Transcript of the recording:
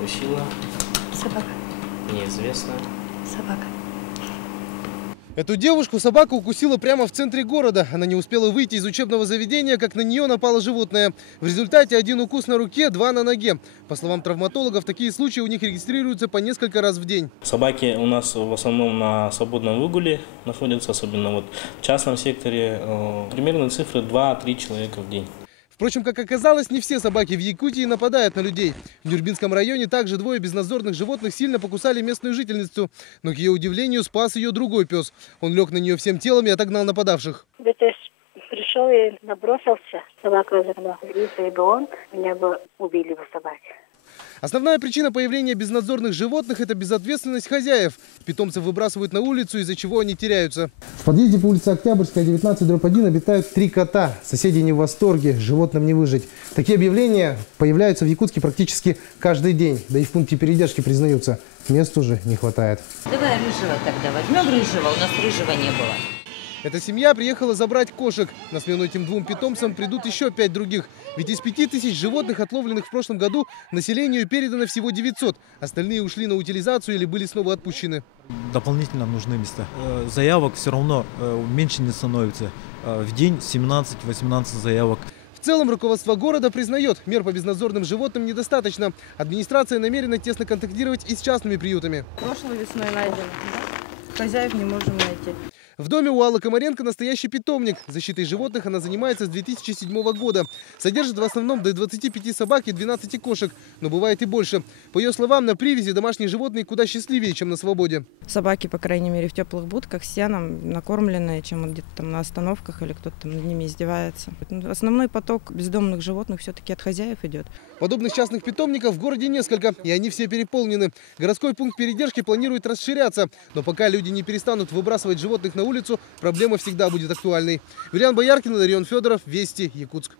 укусила? Собака. Неизвестно. Собака. Эту девушку собака укусила прямо в центре города. Она не успела выйти из учебного заведения, как на нее напало животное. В результате один укус на руке, два на ноге. По словам травматологов, такие случаи у них регистрируются по несколько раз в день. Собаки у нас в основном на свободном выгуле находятся, особенно вот в частном секторе. Примерно цифры 2-3 человека в день. Впрочем, как оказалось, не все собаки в Якутии нападают на людей. В Нюрбинском районе также двое безнадзорных животных сильно покусали местную жительницу. Но, к ее удивлению, спас ее другой пес. Он лег на нее всем телом и отогнал нападавших. Пришел и набросился. Собака разогнал. Если бы он, меня бы убили бы собаки. Основная причина появления безнадзорных животных – это безответственность хозяев. Питомцев выбрасывают на улицу, из-за чего они теряются. В подъезде по улице Октябрьская, 19/1 обитают 3 кота. Соседи не в восторге, животным не выжить. Такие объявления появляются в Якутске практически каждый день. Да и в пункте передержки признаются, мест уже не хватает. Давай рыжего тогда возьмем рыжего, у нас рыжего не было. Эта семья приехала забрать кошек. На смену этим 2 питомцам придут еще 5 других. Ведь из 5000 животных, отловленных в прошлом году, населению передано всего 900. Остальные ушли на утилизацию или были снова отпущены. Дополнительно нужны места. Заявок все равно меньше не становится. В день 17-18 заявок. В целом руководство города признает, мер по безнадзорным животным недостаточно. Администрация намерена тесно контактировать и с частными приютами. Прошлой весной найдено. Хозяев не можем найти. В доме у Аллы Комаренко настоящий питомник. Защитой животных она занимается с 2007 года. Содержит в основном до 25 собак и 12 кошек. Но бывает и больше. По ее словам, на привязи домашние животные куда счастливее, чем на свободе. Собаки, по крайней мере, в теплых будках с сеном накормленные, чем где-то там на остановках или кто-то там над ними издевается. Основной поток бездомных животных все-таки от хозяев идет. Подобных частных питомников в городе несколько, и они все переполнены. Городской пункт передержки планирует расширяться. Но пока люди не перестанут выбрасывать животных на улицу, проблема всегда будет актуальной. Вилян Бояркин, Дарион Федоров, Вести, Якутск.